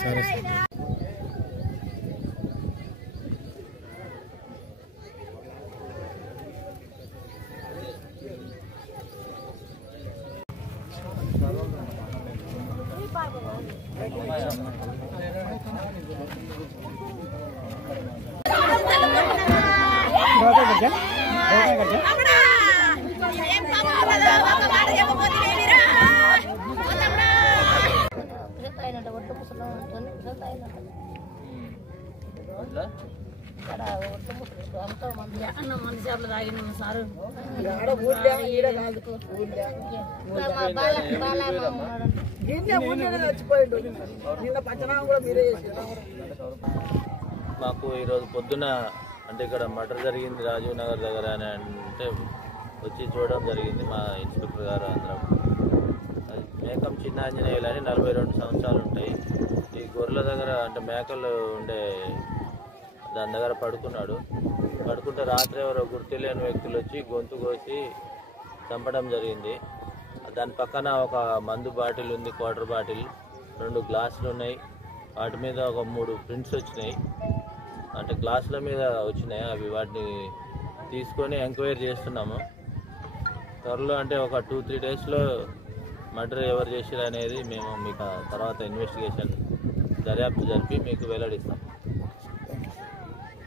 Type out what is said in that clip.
సరే మాకు ఈరోజు పొద్దున అంటే ఇక్కడ మర్డర్ జరిగింది రాజీవ్ నగర్ దగ్గర అని అంటే వచ్చి చూడడం జరిగింది మా ఇన్స్పెక్టర్ గారు అందరం. మేకం చిన్న ఆంజనేయులు అని 42 సంవత్సరాలు ఉంటాయి. ఈ గొర్రెల దగ్గర అంటే మేకలు ఉండే దాని దగ్గర పడుకుంటే రాత్రి ఎవరో గుర్తులేని వ్యక్తులు వచ్చి గొంతు కోసి చంపడం జరిగింది. దాని పక్కన ఒక మందు బాటిల్ ఉంది, క్వార్టర్ బాటిల్, 2 గ్లాసులు ఉన్నాయి. వాటి మీద ఒక 3 ప్రింట్స్ వచ్చినాయి, అంటే గ్లాసుల మీద వచ్చినాయి. అవి వాటిని తీసుకొని ఎంక్వైరీ చేస్తున్నాము. త్వరలో అంటే ఒక 2-3 డేస్లో మర్డర్ ఎవరు చేశారు అనేది మేము మీకు తర్వాత ఇన్వెస్టిగేషన్ దర్యాప్తు జరిపి మీకు వెల్లడిస్తాం.